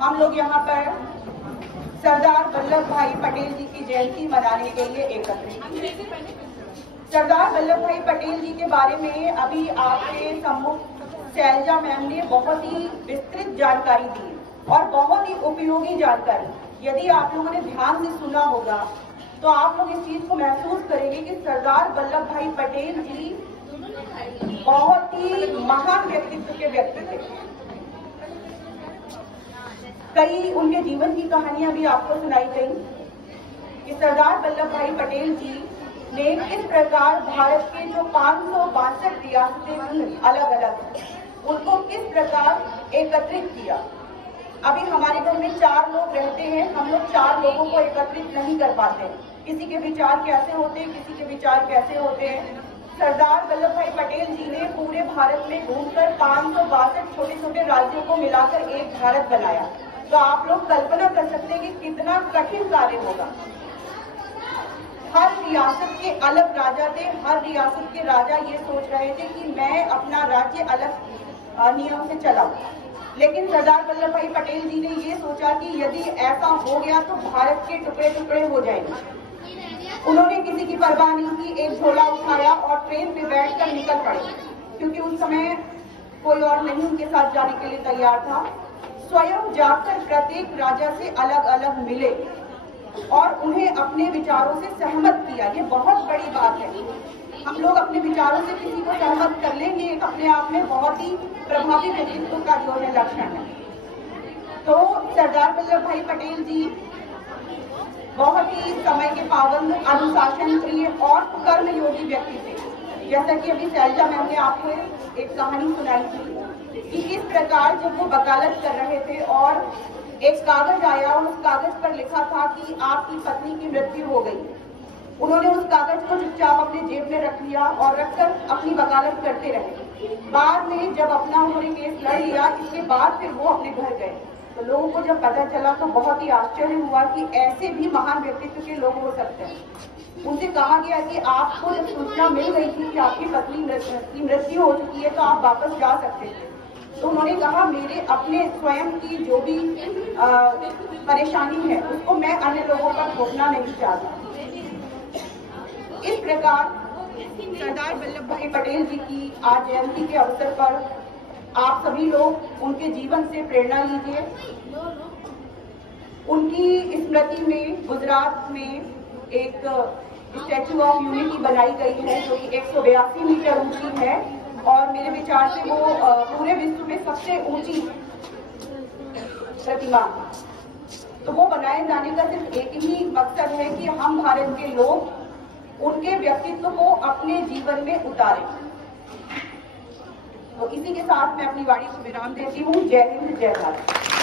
हम लोग यहाँ पर सरदार वल्लभ भाई पटेल जी की जयंती मनाने के लिए एकत्रित। सरदार वल्लभ भाई पटेल जी के बारे में अभी आपके सम्मुख शैलजा मैम ने बहुत ही विस्तृत जानकारी दी और बहुत ही उपयोगी जानकारी। यदि आप लोगों ने ध्यान से सुना होगा तो आप लोग इस चीज को महसूस करेंगे कि सरदार वल्लभ भाई पटेल जी बहुत ही महान व्यक्तित्व के व्यक्ति थे। कई उनके जीवन की कहानियां भी आपको सुनाई गई कि सरदार वल्लभ भाई पटेल जी ने किस प्रकार भारत के जो 562 रियासतें थी अलग अलग, उनको किस प्रकार एकत्रित किया। अभी हमारे घर में 4 लोग रहते हैं, हम लोग 4 लोगों को एकत्रित नहीं कर पाते। किसी के विचार कैसे होते हैं, किसी के विचार कैसे होते हैं। सरदार वल्लभ भाई पटेल जी ने पूरे भारत में घूमकर 562 छोटे छोटे राज्यों को मिलाकर एक भारत बनाया। तो आप लोग कल्पना कर सकते हैं कि कितना कठिन कार्य होगा। हर रियासत के अलग राजा थे, हर रियासत के राजा ये सोच रहे थे कि मैं अपना राज्य अलग नियम से चलाऊं, लेकिन सरदार वल्लभ भाई पटेल जी ने ये सोचा कि यदि ऐसा हो गया तो भारत के टुकड़े टुकड़े हो जाएंगे। उन्होंने किसी की परवाह नहीं की, एक झोला उठाया और ट्रेन में बैठकर निकल पड़े, क्योंकि उस समय कोई और नहीं उनके साथ जाने के लिए तैयार था। स्वयं जाकर प्रत्येक राजा से अलग अलग मिले और उन्हें अपने विचारों से सहमत किया। ये बहुत बड़ी बात है। हम लोग अपने विचारों से किसी को सहमत कर लेंगे, एक अपने आप में बहुत ही प्रभावी व्यक्तित्व का जो है लक्षण है। तो सरदार वल्लभ भाई पटेल जी बहुत ही समय के पाबंद, अनुशासन प्रिय और कर्मयोगी व्यक्ति थे। जैसा कि अभी शैलजा मैम ने आपको एक कहानी सुनाई थी कि किस प्रकार जब वो वकालत कर रहे थे और एक कागज आया और उस कागज पर लिखा था कि आपकी पत्नी की मृत्यु हो गई। उन्होंने उस कागज को चुपचाप अपने जेब में रख लिया और रखकर अपनी वकालत करते रहे। बाद में जब अपना उन्होंने केस लड़ लिया, इसके बाद फिर वो अपने घर गए तो लोगों को जब पता चला तो बहुत ही आश्चर्य हुआ कि ऐसे भी महान व्यक्तित्व के लोग हो सकते हैं। उनसे कहा गया कि आपको जब सूचना मिल गई थी कि आपकी पत्नी की मृत्यु हो चुकी है तो आप वापस जा सकते थे। तो उन्होंने कहा मेरे अपने स्वयं की जो भी परेशानी है उसको मैं अन्य लोगों पर थोपना नहीं चाहता। इस प्रकार सरदार वल्लभ भाई पटेल जी की आज जयंती के अवसर पर आप सभी लोग उनके जीवन से प्रेरणा लीजिए। उनकी स्मृति में गुजरात में एक स्टैचू ऑफ यूनिटी बनाई गई है जो कि 182 मीटर ऊंची है और मेरे विचार से वो पूरे विश्व में सबसे ऊंची प्रतिमा। तो वो बनाए जाने का सिर्फ एक ही मकसद है कि हम भारत के लोग उनके व्यक्तित्व को अपने जीवन में उतारें। तो इसी के साथ मैं अपनी वाणी को विराम देती हूँ। जय हिंद, जय भारत।